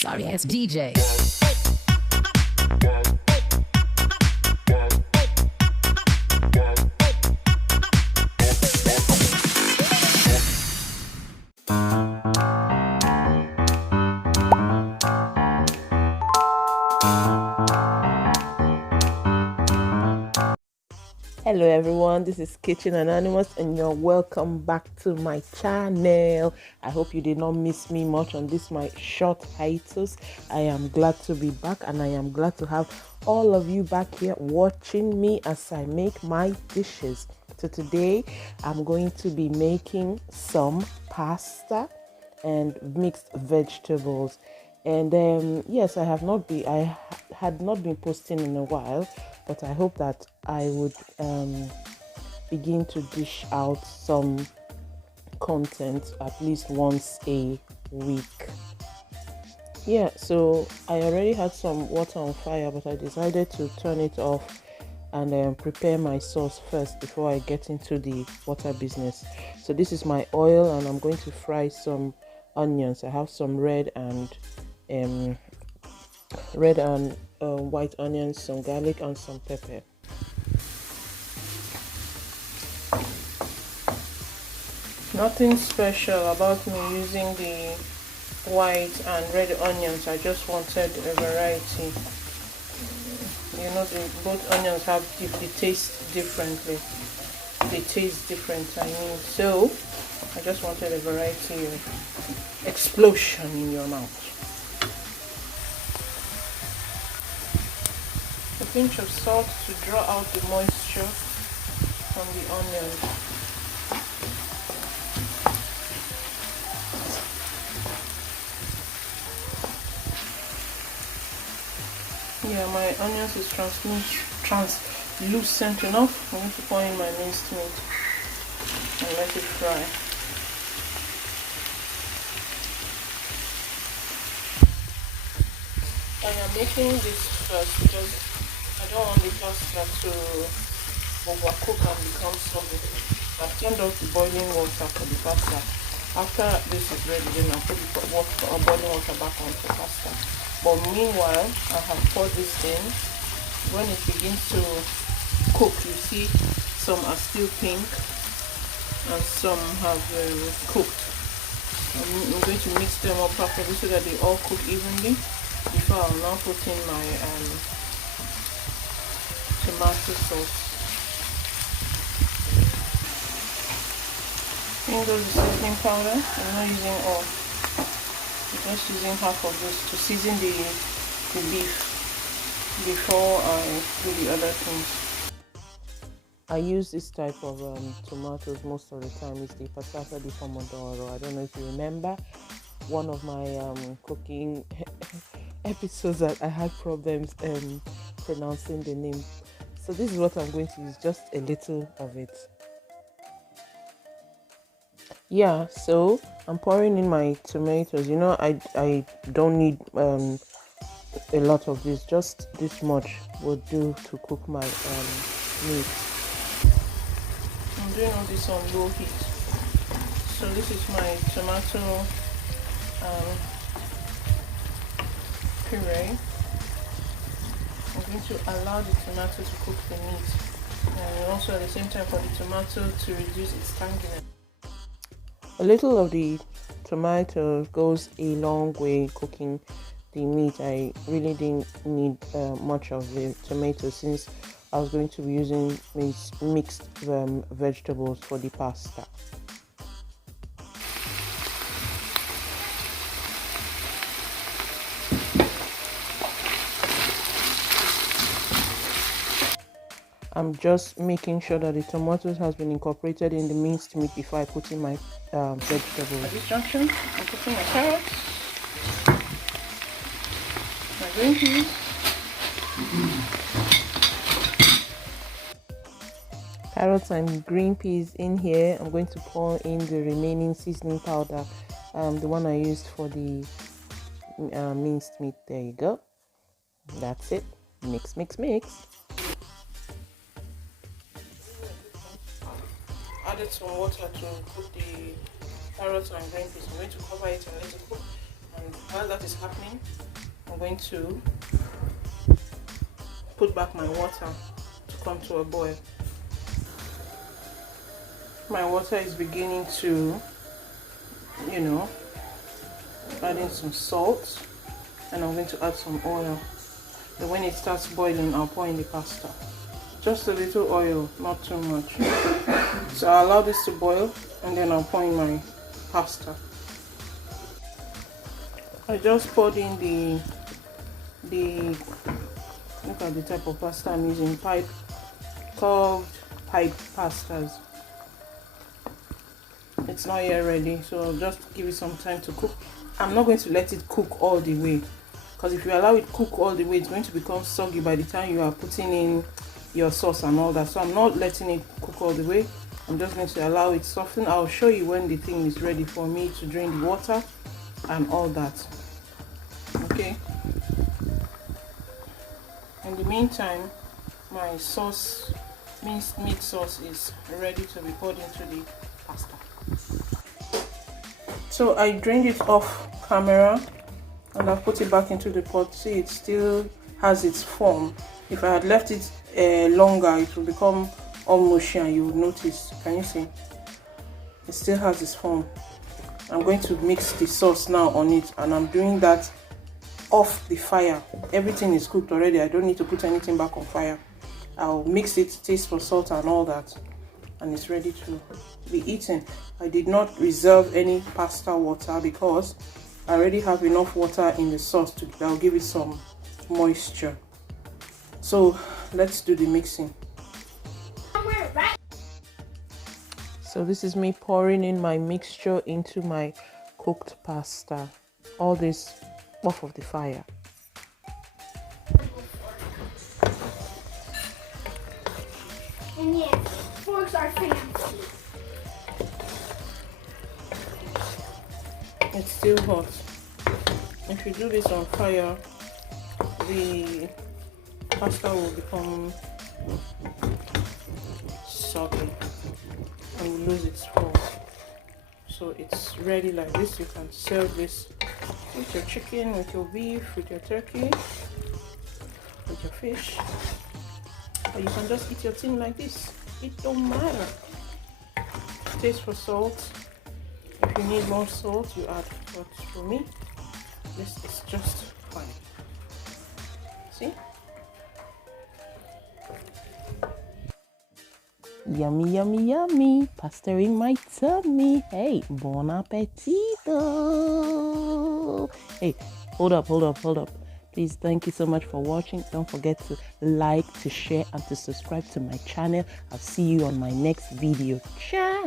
Sorry ass DJ. Hello everyone, this is Kitchen Anonymous and you're welcome back to my channel. I hope you did not miss me much on this my short hiatus. I am glad to be back and I am glad to have all of you back here watching me as I make my dishes. So today I'm going to be making some pasta and mixed vegetables. And yes, I had not been posting in a while, but I hope that I would begin to dish out some content at least once a week. Yeah, so I already had some water on fire, but I decided to turn it off and prepare my sauce first before I get into the water business. So this is my oil and I'm going to fry some onions. I have some red and white onions, some garlic and some pepper. Nothing special about me using the white and red onions. I just wanted a variety. You know, both onions have they taste differently. They taste different, I mean. So I just wanted a variety of explosion in your mouth. A pinch of salt to draw out the moisture from the onion. Yeah, my onions is translucent enough. I'm going to pour in my minced meat and let it fry. I am making this first because I don't want the pasta to overcook and become soggy. I've turned off the boiling water for the pasta. After this is ready, then I'll put the boiling water back on the pasta. But meanwhile, I have poured this in. When it begins to cook, you see some are still pink and some have cooked. I'm going to mix them up properly so that they all cook evenly before I'll now put in my tomato sauce. In goes the seasoning powder. I'm not using all. I'm just using half of this to season the beef before I do the other things. I use this type of tomatoes most of the time. It's the patata di pomodoro. I don't know if you remember one of my cooking episodes that I had problems pronouncing the name. So this is what I'm going to use, just a little of it. Yeah, so I'm pouring in my tomatoes. You know, I don't need a lot of this. Just this much would do to cook my meat. I'm doing all this on low heat. So this is my tomato puree. I'm going to allow the tomato to cook the meat, and also at the same time for the tomato to reduce its tanginess. A little of the tomato goes a long way cooking the meat. I really didn't need much of the tomato since I was going to be using mixed vegetables for the pasta. I'm just making sure that the tomatoes has been incorporated in the minced meat before I put in my vegetables. At this junction, I'm putting my carrots, my green peas, and green peas in here. I'm going to pour in the remaining seasoning powder, the one I used for the minced meat. There you go. That's it. Mix, mix, mix. Added some water to cook the carrots and green peas. I'm going to cover it and let it cook, and while that is happening, I'm going to put back my water to come to a boil. My water is beginning to, add in some salt, and I'm going to add some oil. Then when it starts boiling, I'll pour in the pasta. Just a little oil, not too much. So I'll allow this to boil, and then I'll pour in my pasta. I just poured in the look at the type of pasta I'm using, curved pipe pastas. It's not yet ready, so I'll just give it some time to cook. I'm not going to let it cook all the way, because if you allow it cook all the way, it's going to become soggy by the time you are putting in your sauce and all that. So I'm not letting it cook all the way. I'm just going to allow it soften. I'll show you when the thing is ready for me to drain the water and all that. Okay. In the meantime, my sauce, minced meat sauce, is ready to be poured into the pasta. So I drained it off camera and I've put it back into the pot. See, it still has its form. If I had left it longer, it would become all mushy, and you would notice. Can you see? It still has its form. I'm going to mix the sauce now on it, and I'm doing that off the fire. Everything is cooked already. I don't need to put anything back on fire. I'll mix it, taste for salt and all that, and it's ready to be eaten. I did not reserve any pasta water because I already have enough water in the sauce that'll give it some moisture. So let's do the mixing. So this is me pouring in my mixture into my cooked pasta. All this off of the fire. And yes, forks are fancy. It's still hot. If you do this on fire, the pasta will become soggy and will lose its form. So it's ready like this. You can serve this with your chicken, with your beef, with your turkey, with your fish, or you can just eat your thing like this. It don't matter. Taste for salt. If you need more salt, you add. But for me, this is just fine. See? Yummy, yummy, yummy. Pasta in my tummy. Hey, bon appetito. Hey, hold up. Please, thank you so much for watching. Don't forget to like, to share, and to subscribe to my channel. I'll see you on my next video. Ciao.